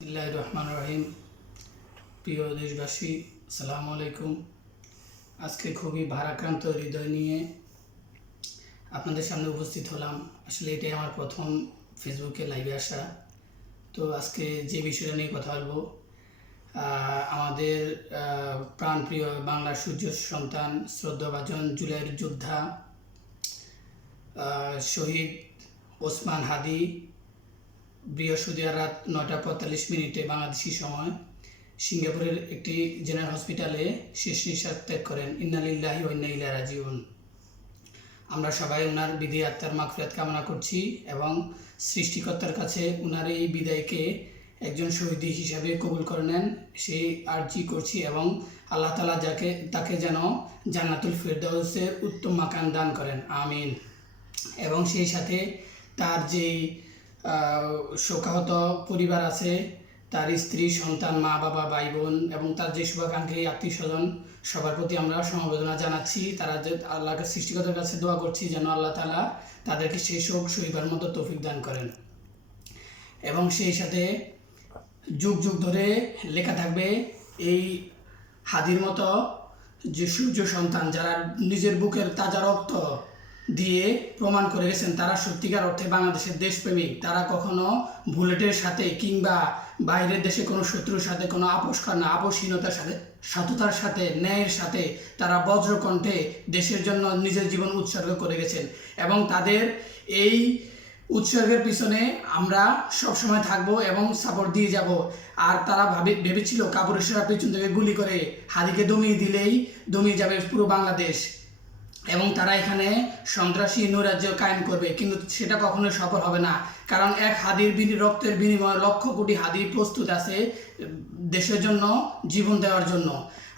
বিসমিল্লাহ রহমান রহিম। প্রিয় দেশবাসী, আসসালামু আলাইকুম। আজকে খুবই ভারাক্রান্ত হৃদয় নিয়ে আপনাদের সামনে উপস্থিত হলাম। আসলে এটাই আমার প্রথম ফেসবুকে লাইভে আসা। তো আজকে যে বিষয়টা নিয়ে কথা বলব আমাদের প্রাণপ্রিয় বাংলার সূর্য সন্তান, শ্রদ্ধাভাজন জুলাইয়ের যোদ্ধা শহীদ ওসমান হাদি বৃহস্পতিবার রাত নয়টা পঁয়তাল্লিশ মিনিটে বাংলাদেশি সময় সিঙ্গাপুরের একটি জেনারেল হসপিটালে শেষ নিঃশ্বাস ত্যাগ করেন। ইন্নালিল্লাহি ওয়া ইন্না রাজিউন। আমরা সবাই ওনার বিধি আত্মার মাগফিরাত কামনা করছি এবং সৃষ্টিকর্তার কাছে ওনার এই বিদায়কে একজন শহীদ হিসাবে কবুল করে নেন। সেই আর্জি করছি এবং আল্লাহ তালা যাকে, তাকে যেন জান্নাতুল ফেরদাউসের উত্তম মাকান দান করেন। আমিন। এবং সেই সাথে তার যেই শোকাহত পরিবার আছে। তার স্ত্রী, সন্তান, মা, বাবা, ভাই, বোন এবং তার যে শুভাকাঙ্ক্ষী আত্মীয় স্বজন, সবার প্রতি আমরা সমবেদনা জানাচ্ছি। তারা যে আল্লাহকে সৃষ্টিকতার কাছে দোয়া করছি যেন আল্লাহ তালা তাদেরকে সেই শোক সইবার মতো তৌফিক দান করেন। এবং সেই সাথে যুগ যুগ ধরে লেখা থাকবে, এই হাদির মতো যে সূর্য সন্তান যারা নিজের বুকের তাজা রক্ত দিয়ে প্রমাণ করে গেছেন তারা সত্যিকার অর্থে বাংলাদেশের দেশপ্রেমিক। তারা কখনো বুলেটের সাথে কিংবা বাইরের দেশে কোনো শত্রুর সাথে, কোনো আপোষ করে না, আপোষহীনতার সাথে সততার সাথে, ন্যায়ের সাথে তারা বজ্রকণ্ঠে দেশের জন্য নিজের জীবন উৎসর্গ করে গেছেন। এবং তাদের এই উৎসর্গের পিছনে আমরা সব সময় থাকব এবং সাপোর্ট দিয়ে যাব। আর তারা ভাবে, ভেবেছিল কাপুরেশ্বরা পেছন থেকে গুলি করে হাদিকে দমিয়ে দিলেই দমিয়ে যাবে পুরো বাংলাদেশ। এবং তারা এখানে সন্ত্রাসী নৈরাজ্য কায়েম করবে। কিন্তু সেটা কখনো সফল হবে না। কারণ এক হাদির বিনি রক্তের বিনিময়ে লক্ষ কোটি হাদি প্রস্তুত আছে দেশের জন্য, জীবন দেওয়ার জন্য।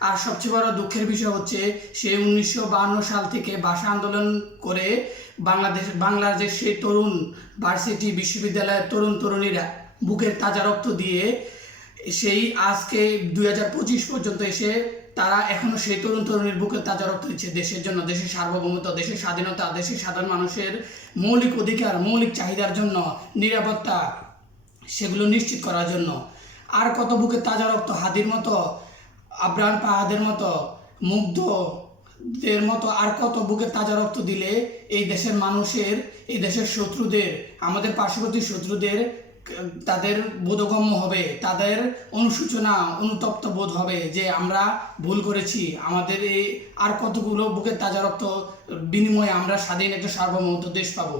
আর সবচেয়ে বড় দুঃখের বিষয় হচ্ছে, সে উনিশশো সাল থেকে ভাষা আন্দোলন করে বাংলাদেশ বাংলার যে সেই তরুণ ভার্সিটি বিশ্ববিদ্যালয়ের তরুণ তরুণীরা বুকের তাজা রক্ত দিয়ে সেই আজকে দুই হাজার পঁচিশ পর্যন্ত এসে তারা এখনও সেই তরুণ তরুণীর বুকে তাজা রক্ত দিচ্ছে। দেশের জন্য, দেশের সার্বভৌমত্ব, দেশের স্বাধীনতা, দেশের সাধারণ মানুষের মৌলিক অধিকার, মৌলিক চাহিদার জন্য, নিরাপত্তা, সেগুলো নিশ্চিত করার জন্য। আর কত বুকে তাজা রক্ত? হাদির মতো, আব্রাহাম পাহাদের মতো, মুগ্ধদের মতো আর কত বুকে তাজা রক্ত দিলে এই দেশের মানুষের, এই দেশের শত্রুদের, আমাদের পার্শ্ববর্তী শত্রুদের তাদের বোধগম্য হবে, তাদের অনুসূচনা অনুতপ্ত বোধ হবে যে আমরা ভুল করেছি। আমাদের এই আর কতগুলো বুকের তাজা রক্ত বিনিময়ে আমরা স্বাধীন একটা সার্বভৌমত্ব দেশ পাবো?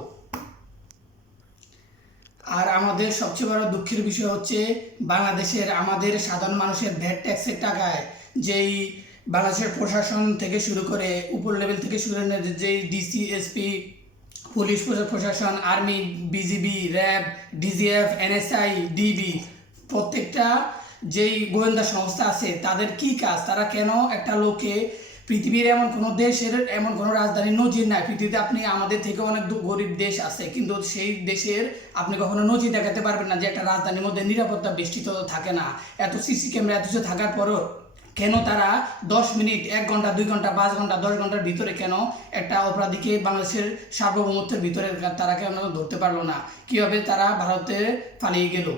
আর আমাদের সবচেয়ে বড় দুঃখের বিষয় হচ্ছে বাংলাদেশের আমাদের সাধারণ মানুষের ভ্যাট ট্যাক্সের টাকায় যেই বাংলাদেশের প্রশাসন থেকে শুরু করে উপর লেভেল থেকে শুরু করে যেই ডিসি এসপি পুলিশ প্রশাসন, army, BGB, RAB, DGF, NSI, DB, প্রত্যেকটা যেই গোয়েন্দা সংস্থা আছে, তাদের কি কাজ? তারা কেন একটা লোকে পৃথিবীর এমন কোনো দেশের, এমন কোনো রাজধানীর নজির নাই? পৃথিবীতে আপনি আমাদের থেকে অনেক গরিব দেশ আছে, কিন্তু সেই দেশের আপনি কখনো নজির দেখাতে পারবেন না যে একটা রাজধানীর মধ্যে নিরাপত্তা বেষ্টিত থাকে না। এত সিসি ক্যামেরা এত থাকার পরও কেন তারা দশ মিনিট, এক ঘণ্টা, দুই ঘণ্টা, পাঁচ ঘণ্টা, দশ ঘণ্টার ভিতরে কেন একটা অপরাধীকে বাংলাদেশের সার্বভৌমত্বের ভিতরে তারা কেন ধরতে পারল না? কীভাবে তারা ভারতে পালিয়ে গেল?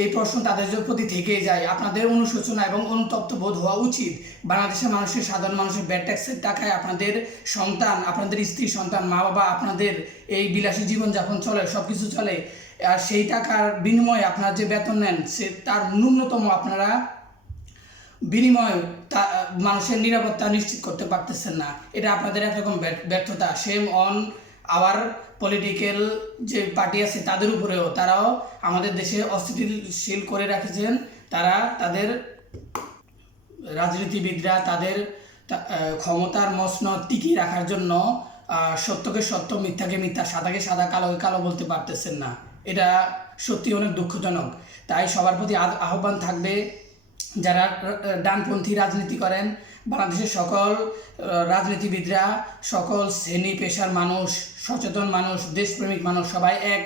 এই প্রশ্ন তাদের প্রতি থেকেই যায়। আপনাদের অনুশোচনা এবং অনুতপ্ত বোধ হওয়া উচিত। বাংলাদেশের মানুষের, সাধারণ মানুষের ব্যাড ট্যাক্সের টাকায় আপনাদের সন্তান, আপনাদের স্ত্রী, সন্তান মা বাবা আপনাদের এই বিলাসী জীবনযাপন চলে সব কিছু চলে। আর সেই টাকার বিনিময়ে আপনারা যে বেতন নেন, সে তার ন্যূনতম আপনারা বিনিময়ে তা, মানুষের নিরাপত্তা নিশ্চিত করতে পারতেছেন না। এটা আপনাদের একরকম ব্যর্থ- ব্যর্থতা। সেম অন আওয়ার পলিটিক্যাল যে পার্টি আছে, তাদের উপরেও তারাও আমাদের দেশে অস্থিতিশীল করে রেখেছেন। তারা তাদের রাজনীতিবিদরা তাদের ক্ষমতার মসনদ টিকিয়ে রাখার জন্য সত্যকে সত্য, মিথ্যাকে মিথ্যা, সাদাকে সাদা, কালোকে কালো বলতে পারতেছেন না। এটা সত্যি অনেক দুঃখজনক। তাই সবার প্রতি আহ্বান থাকবে যারা ডানপন্থী রাজনীতি করেন, বাংলাদেশের সকল রাজনীতিবিদরা, সকল শ্রেণি পেশার মানুষ, সচেতন মানুষ, দেশপ্রেমিক মানুষ, সবাই এক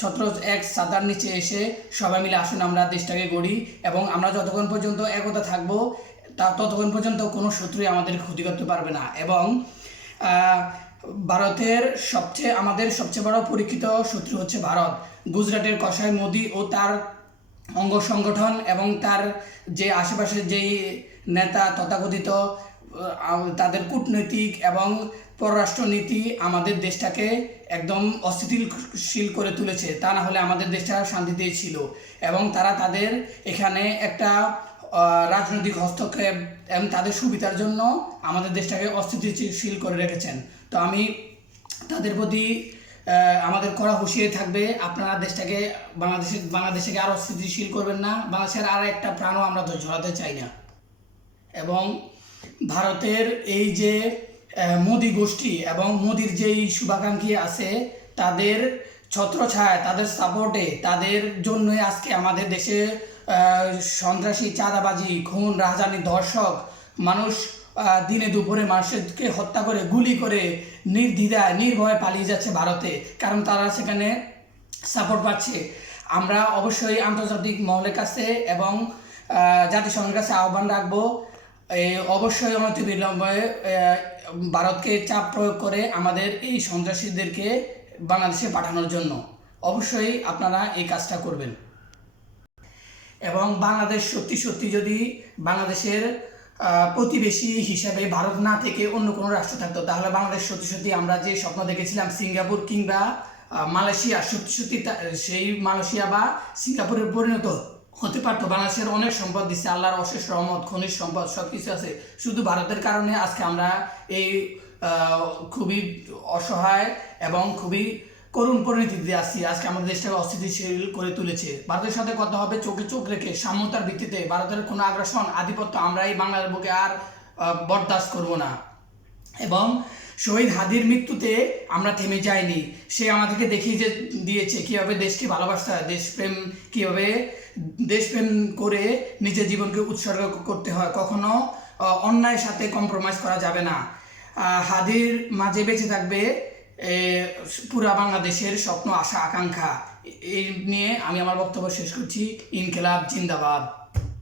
ছত্র এক ছাতার নিচে এসে সবাই মিলে আসুন, আমরা দেশটাকে গড়ি এবং আমরা যতক্ষণ পর্যন্ত একতা থাকব, তা ততক্ষণ পর্যন্ত কোনো শত্রুই আমাদের ক্ষতি করতে পারবে না এবং ভারতের সবচেয়ে, আমাদের সবচেয়ে বড় পরীক্ষিত শত্রু হচ্ছে ভারত। গুজরাটের কসাই মোদি ও তার অঙ্গ সংগঠন এবং তার যে আশেপাশের যেই নেতা তথাকথিত তাদের কূটনৈতিক এবং পররাষ্ট্রনীতি আমাদের দেশটাকে একদম অস্থিতিশীল করে তুলেছে। তা না হলে আমাদের দেশটা শান্তিতেই ছিল এবং তারা তাদের এখানে একটা রাজনৈতিক হস্তক্ষেপ এবং তাদের সুবিধার জন্য আমাদের দেশটাকে অস্থিতিশীল করে রেখেছেন। তো আমি তাদের প্রতি আমাদের করা হুঁশিয়ারি থাকবে। আপনারা দেশটাকে বাংলাদেশে বাংলাদেশকে আরও স্থিতিশীল করবেন না। বাংলাদেশের আর একটা প্রাণও আমরা তো ঝরাতে চাই না। এবং ভারতের এই যে মোদি গোষ্ঠী এবং মোদির যেই শুভাকাঙ্ক্ষী আছে, তাদের ছত্রছায় তাদের সাপোর্টে, তাদের জন্যই আজকে আমাদের দেশে সন্ত্রাসী, চাঁদাবাজি, খুন রাজধানী ধর্ষক মানুষ দিনে দুপুরে মানুষকে হত্যা করে গুলি করে নির্দ্বিধায় নির্ভয়ে পালিয়ে যাচ্ছে ভারতে। কারণ তারা সেখানে সাপোর্ট পাচ্ছে। আমরা অবশ্যই আন্তর্জাতিক মহলের কাছে এবং জাতিসংঘের কাছে আহ্বান রাখব। অবশ্যই অনতিবিলম্বে আহ, ভারতকে চাপ প্রয়োগ করে আমাদের এই সন্ত্রাসীদেরকে বাংলাদেশে পাঠানোর জন্য। অবশ্যই আপনারা এই কাজটা করবেন। এবং বাংলাদেশ সত্যি সত্যি যদি বাংলাদেশের প্রতিবেশী হিসাবে ভারত না থেকে অন্য কোনো রাষ্ট্র থাকতো, তাহলে বাংলাদেশ সত্যি সত্যি আমরা যে স্বপ্ন দেখেছিলাম সিঙ্গাপুর কিংবা মালয়েশিয়া, সত্যি সত্যি সেই মালয়েশিয়া বা সিঙ্গাপুরের পরিণত হতে পারতো। বাংলাদেশের অনেক সম্পদ দিচ্ছে আল্লাহর অশেষ রহমত, খনিজ সম্পদ সব কিছু আছে। শুধু ভারতের কারণে আজকে আমরা এই খুবই অসহায় এবং খুবই করুণ পরিণতিতে আসছি আজকে আমাদের দেশটাকে অস্থিতিশীল করে তুলেছে। ভারতের সাথে কথা হবে, চোখে চোখ রেখে সাম্যতার ভিত্তিতে। ভারতের কোনো আগ্রাসন, আধিপত্য আমরা এই বাংলার বুকে আর বরদাস্ত করব না। এবং শহীদ হাদির মৃত্যুতে আমরা থেমে যাইনি। সে আমাদেরকে দেখিয়ে দিয়েছে কীভাবে দেশকে ভালোবাসতে হয়, দেশপ্রেম কীভাবে দেশপ্রেম করে নিজের জীবনকে উৎসর্গ করতে হয়। কখনো অন্যায়ের সাথে কম্প্রোমাইজ করা যাবে না। হাদির মাঝে বেঁচে থাকবে পুরা বাংলাদেশের স্বপ্ন আশা আকাঙ্ক্ষা এই নিয়ে আমি আমার বক্তব্য শেষ করছি। ইনকেলাব জিন্দাবাদ।